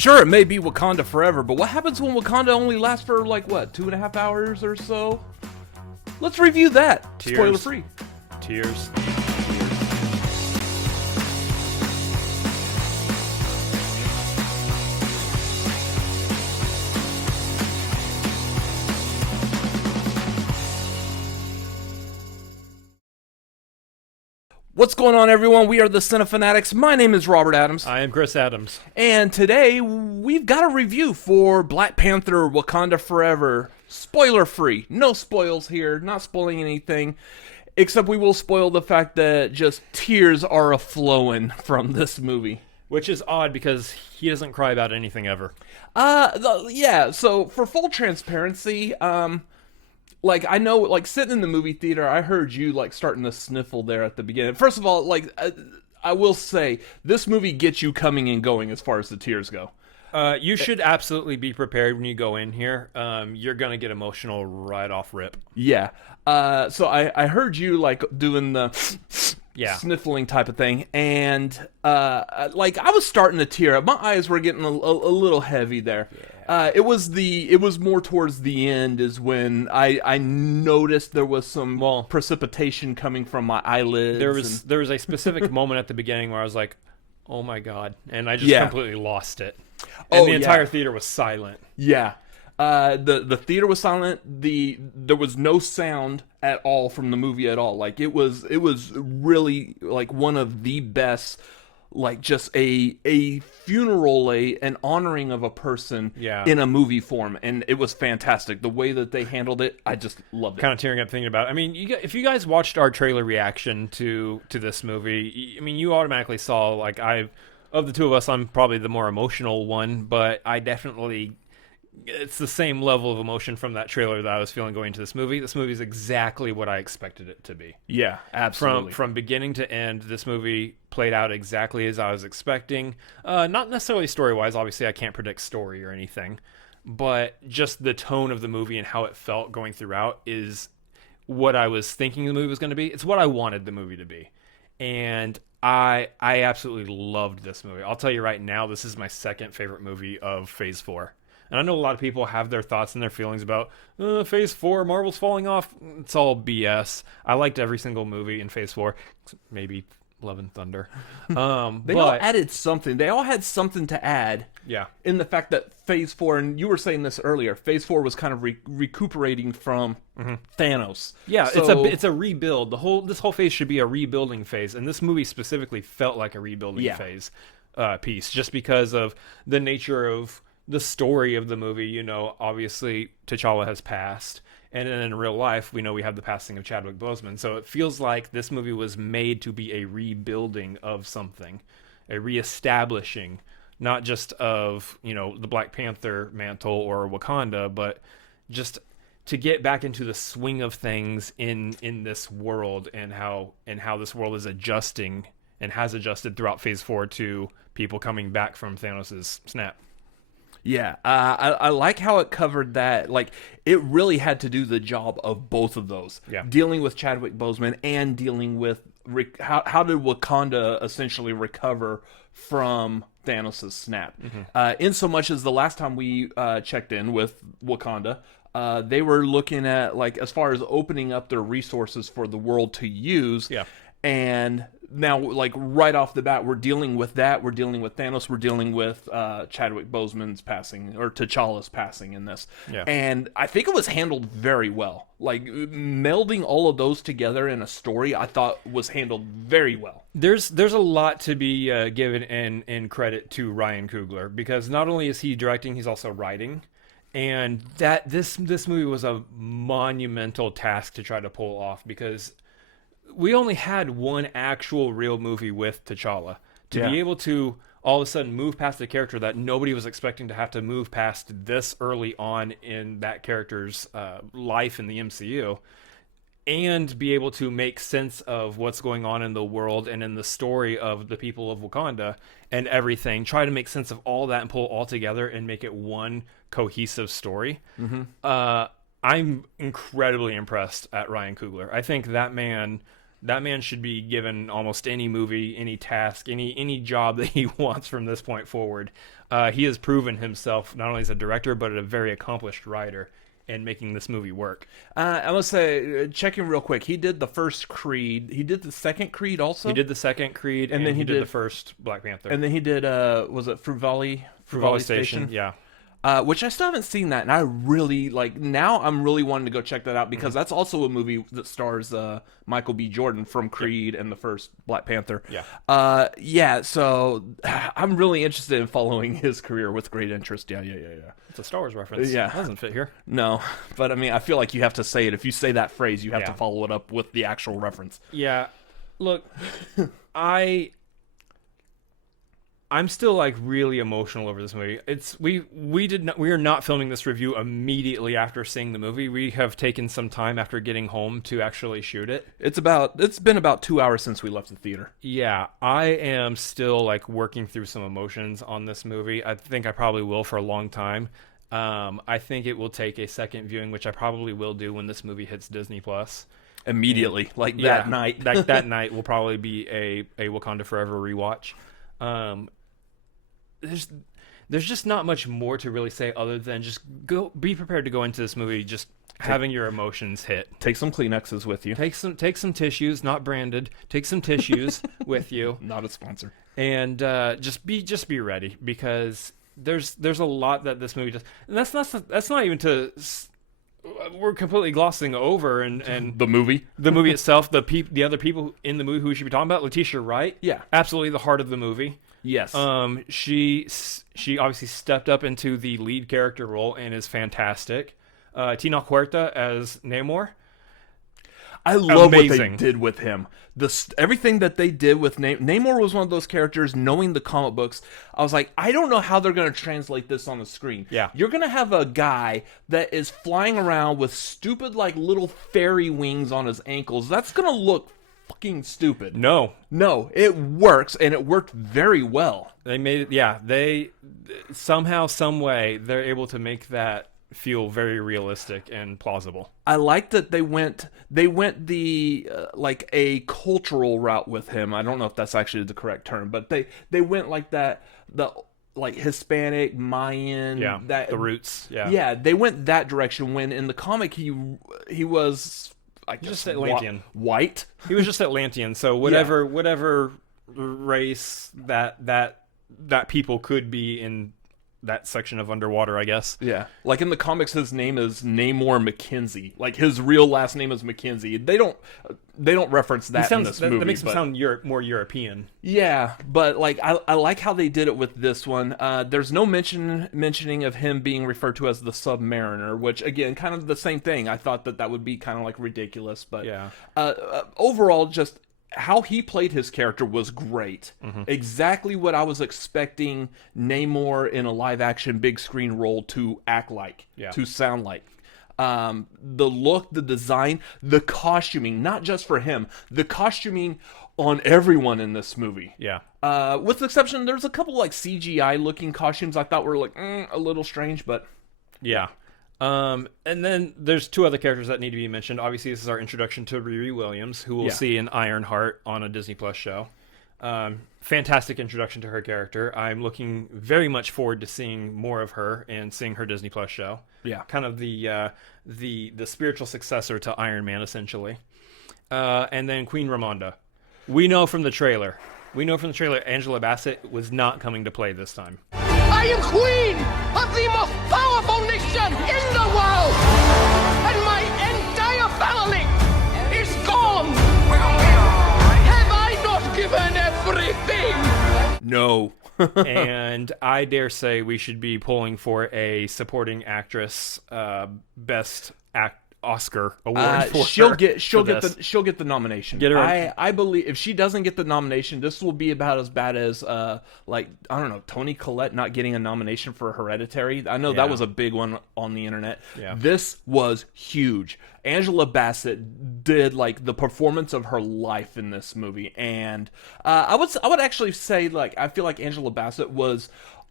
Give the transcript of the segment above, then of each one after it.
Sure, it may be Wakanda forever, but what happens when Wakanda only lasts for, like, what, 2.5 hours or so? Let's review that. Tears. Spoiler free. Tears. What's going on, everyone? We are the Cinefanatics. My name is Robert Adams. I am Chris Adams. And today, we've got a review for Black Panther Wakanda Forever. Spoiler free. No spoils here. Not spoiling anything. Except we will spoil the fact that just tears are a-flowing from this movie. Which is odd because he doesn't cry about anything ever. Yeah, so for full transparency, like, I know, like, sitting in the movie theater, I heard you, like, starting to sniffle there at the beginning. First of all, like, I will say, this movie gets you coming and going as far as the tears go. You should absolutely be prepared when you go in here. You're going to get emotional right off rip. Yeah. So I heard you, like, doing the sniffling type of thing, and, like, I was starting to tear up. My eyes were getting a little heavy there. Yeah. It was more towards the end is when I noticed there was some precipitation coming from my eyelids. There was a specific moment at the beginning where I was like, oh my god, and I just completely lost it. And the entire theater was silent. Yeah. The theater was silent. There was no sound at all from the movie at all. Like, it was really, like, one of the best, like, just a funeral, an honoring of a person in a movie form, and it was fantastic. The way that they handled it, I just loved it. Kind of tearing up thinking about it. I mean, if you guys watched our trailer reaction to this movie, I mean, you automatically saw, like, of the two of us, I'm probably the more emotional one, but I definitely... It's the same level of emotion from that trailer that I was feeling going into this movie. This movie is exactly what I expected it to be. Yeah, absolutely. From beginning to end, this movie played out exactly as I was expecting. Not necessarily story-wise. Obviously, I can't predict story or anything. But just the tone of the movie and how it felt going throughout is what I was thinking the movie was going to be. It's what I wanted the movie to be. And I absolutely loved this movie. I'll tell you right now, this is my second favorite movie of Phase 4. And I know a lot of people have their thoughts and their feelings about Phase 4, Marvel's falling off. It's all BS. I liked every single movie in Phase 4, maybe Love and Thunder. They all added something. They all had something to add. Yeah. In the fact that Phase 4, and you were saying this earlier, Phase 4 was kind of recuperating from Thanos. Yeah, so, it's a rebuild. This whole phase should be a rebuilding phase, and this movie specifically felt like a rebuilding phase piece, just because of the nature of the story of the movie. You know, obviously T'Challa has passed, and then in real life we know we have the passing of Chadwick Boseman, so it feels like this movie was made to be a rebuilding of something, a reestablishing, not just of, you know, the Black Panther mantle or Wakanda, but just to get back into the swing of things in this world, and how this world is adjusting and has adjusted throughout Phase 4 to people coming back from Thanos' snap. Yeah, I like how it covered that. Like, it really had to do the job of both of those. Yeah. Dealing with Chadwick Boseman and dealing with how did Wakanda essentially recover from Thanos' snap. In so much as the last time we checked in with Wakanda, they were looking at, like, as far as opening up their resources for the world to use. Yeah. And now, like, right off the bat, we're dealing with that. We're dealing with Thanos. We're dealing with Chadwick Boseman's passing, or T'Challa's passing in this. Yeah. And I think it was handled very well. Like, melding all of those together in a story, I thought was handled very well. There's a lot to be given in credit to Ryan Coogler, because not only is he directing, he's also writing. And that this movie was a monumental task to try to pull off, because we only had one actual real movie with T'Challa. To be able to all of a sudden move past the character that nobody was expecting to have to move past this early on in that character's life in the MCU, and be able to make sense of what's going on in the world and in the story of the people of Wakanda and everything, try to make sense of all that and pull it all together and make it one cohesive story. I'm incredibly impressed at Ryan Coogler. I think that man That man should be given almost any movie, any task, any job that he wants from this point forward. He has proven himself not only as a director, but a very accomplished writer in making this movie work. I must say, checking real quick, he did the first Creed. He did the second Creed also? He did the second Creed, and then he did the first Black Panther. And then he did, was it Fruit Valley Station? Yeah. Which I still haven't seen that, and I really, now I'm really wanting to go check that out, because that's also a movie that stars Michael B. Jordan from Creed and the first Black Panther. Yeah. So I'm really interested in following his career with great interest. Yeah. It's a Star Wars reference. Yeah. It doesn't fit here. No, but I mean, I feel like you have to say it. If you say that phrase, you have to follow it up with the actual reference. Yeah. Look, I'm still really emotional over this movie. We are not filming this review immediately after seeing the movie. We have taken some time after getting home to actually shoot it. It's been about 2 hours since we left the theater. Yeah, I am still working through some emotions on this movie. I think I probably will for a long time. I think it will take a second viewing, which I probably will do when this movie hits Disney Plus. Immediately, that night. that night will probably be a Wakanda Forever rewatch. There's just not much more to really say other than just be prepared to go into this movie just having your emotions hit. Take some Kleenexes with you. Take some tissues, not branded. Take some tissues with you. Not a sponsor. And just be ready, because there's a lot that this movie does. And that's not even to we're completely glossing over and the movie itself, the other people in the movie who we should be talking about. Letitia Wright, absolutely the heart of the movie. Yes. She obviously stepped up into the lead character role and is fantastic. Tina Huerta as Namor. I love what they did with him. Everything that they did with Namor was one of those characters, knowing the comic books, I was like, I don't know how they're going to translate this on the screen. Yeah. You're going to have a guy that is flying around with stupid, little fairy wings on his ankles. That's going to look fucking stupid. No, it works, and it worked very well. They made it, they somehow, some way, they're able to make that feel very realistic and plausible. I like that they went the a cultural route with him. I don't know if that's actually the correct term, but they went that, the Hispanic, Mayan, the roots. Yeah, they went that direction, when in the comic he was just Atlantean. White. He was just Atlantean, so whatever race that people could be in that section of underwater, I guess. Yeah. In the comics, his name is Namor McKenzie. His real last name is McKenzie. They don't reference that in this movie. That makes him sound more European. Yeah, but I like how they did it with this one. There's no mentioning of him being referred to as the Submariner, which again, kind of the same thing. I thought that would be kind of ridiculous, but overall, just how he played his character was great. Mm-hmm. Exactly what I was expecting Namor in a live-action big screen role to act like, to sound like. The look, the design, the costuming, not just for him, the costuming on everyone in this movie. Yeah. With the exception, there's a couple CGI-looking costumes I thought were a little strange, but... Yeah. And then there's two other characters that need to be mentioned. Obviously, this is our introduction to Riri Williams, who we'll see in Ironheart on a Disney Plus show. Fantastic introduction to her character. I'm looking very much forward to seeing more of her and seeing her Disney Plus show. Yeah, kind of the spiritual successor to Iron Man, essentially. And then Queen Ramonda. We know from the trailer Angela Bassett was not coming to play this time. I am queen of the most powerful nation in the world, and my entire family is gone. Have I not given everything? No. And I dare say we should be pulling for a supporting actress best Oscar award for she'll her. She'll get the nomination. Get her I believe if she doesn't get the nomination, this will be about as bad as I don't know, Toni Collette not getting a nomination for Hereditary. I know that was a big one on the internet. Yeah. This was huge. Angela Bassett did the performance of her life in this movie, and I would actually say I feel like Angela Bassett was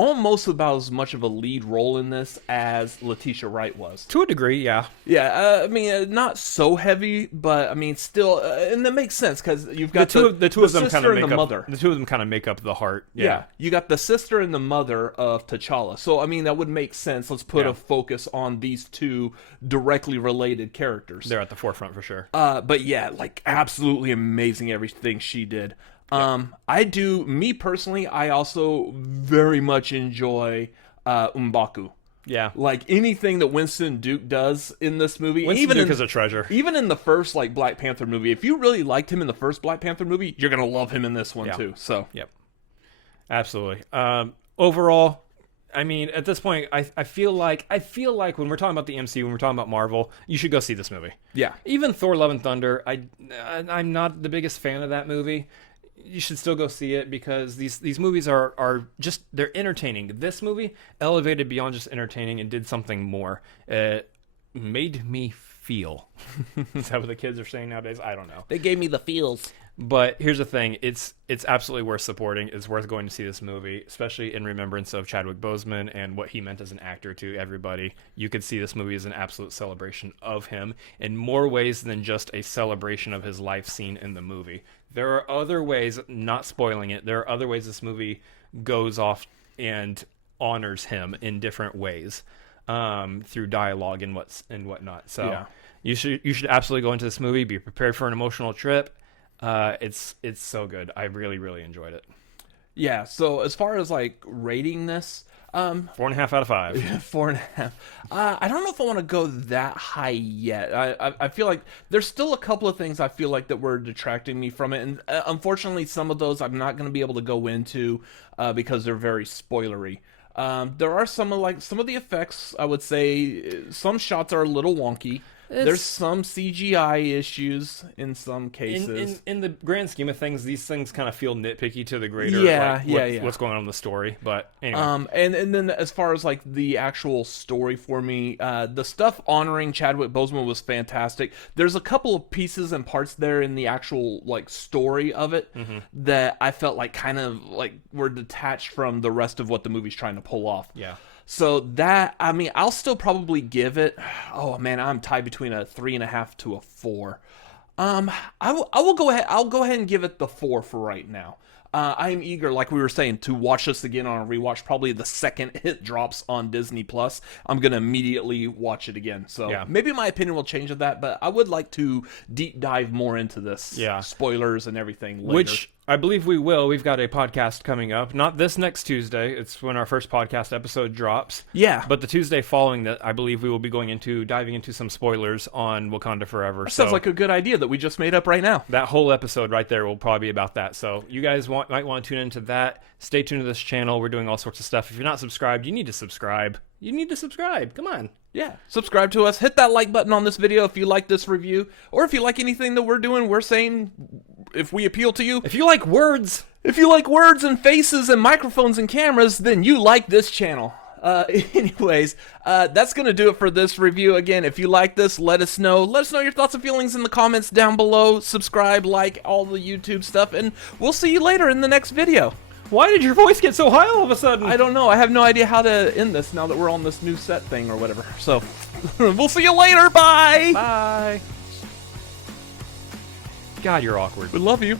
almost about as much of a lead role in this as Letitia Wright was. To a degree, yeah. Yeah, I mean, not so heavy, but I mean, still, and that makes sense because you've got the two of them kind of make make the up mother. The two of them kind of make up the heart. Yeah. You got the sister and the mother of T'Challa. So I mean, that would make sense. Let's put a focus on these two directly related characters. They're at the forefront for sure. But yeah, like absolutely amazing everything she did. Me personally, I also very much enjoy M'Baku. Yeah. Like anything that Winston Duke does in this movie. Winston Duke is a treasure. Even in the first like Black Panther movie, if you really liked him in the first Black Panther movie, you're going to love him in this one too. So, yep. Absolutely. Overall, I mean, at this point, I feel like when we're talking about the MCU, when we're talking about Marvel, you should go see this movie. Yeah. Even Thor: Love and Thunder, I'm not the biggest fan of that movie. You should still go see it because these movies are just, they're entertaining. This movie elevated beyond just entertaining and did something more. It made me feel. Is that what the kids are saying nowadays? I don't know. They gave me the feels. But here's the thing, it's absolutely worth supporting. It's worth going to see this movie, especially in remembrance of Chadwick Boseman and what he meant as an actor to everybody. You could see this movie as an absolute celebration of him in more ways than just a celebration of his life scene in the movie. There are other ways, not spoiling it, there are other ways this movie goes off and honors him in different ways through dialogue and whatnot. So you should absolutely go into this movie, be prepared for an emotional trip. It's so good. I really, really enjoyed it. Yeah, so as far as like rating this, 4.5 out of 5. 4.5. I don't know if I want to go that high yet. I feel like there's still a couple of things I feel like that were detracting me from it, and unfortunately, some of those I'm not going to be able to go into because they're very spoilery. There are some of the effects. I would say some shots are a little wonky. There's some CGI issues in some cases. In the grand scheme of things, these things kind of feel nitpicky to the greater what's going on in the story. But anyway. And then as far as like the actual story for me, the stuff honoring Chadwick Boseman was fantastic. There's a couple of pieces and parts there in the actual like story of it that I felt like kind of like were detached from the rest of what the movie's trying to pull off. Yeah. So that, I mean, I'll still probably give it, oh man, I'm tied between a 3.5 to a 4. I'll go ahead and give it the 4 for right now. I am eager, like we were saying, to watch this again on a rewatch. Probably the second it drops on Disney Plus, I'm gonna immediately watch it again. So maybe my opinion will change of that, but I would like to deep dive more into this. Yeah, spoilers and everything later. Which I believe we will. We've got a podcast coming up. Not this next Tuesday. It's when our first podcast episode drops. Yeah. But the Tuesday following that, I believe we will be diving into some spoilers on Wakanda Forever. Sounds like a good idea that we just made up right now. That whole episode right there will probably be about that. So you guys might want to tune into that. Stay tuned to this channel. We're doing all sorts of stuff. If you're not subscribed, you need to subscribe. Come on. Yeah, subscribe to us. Hit that like button on this video if you like this review, or if you like anything that we're doing, we're saying, if we appeal to you. If you like words and faces and microphones and cameras, then you like this channel. Anyways, that's going to do it for this review. Again, if you like this, let us know. Let us know your thoughts and feelings in the comments down below. Subscribe, like, all the YouTube stuff, and we'll see you later in the next video. Why did your voice get so high all of a sudden? I don't know. I have no idea how to end this now that we're on this new set thing or whatever. So, we'll see you later. Bye. Bye. God, you're awkward. We love you.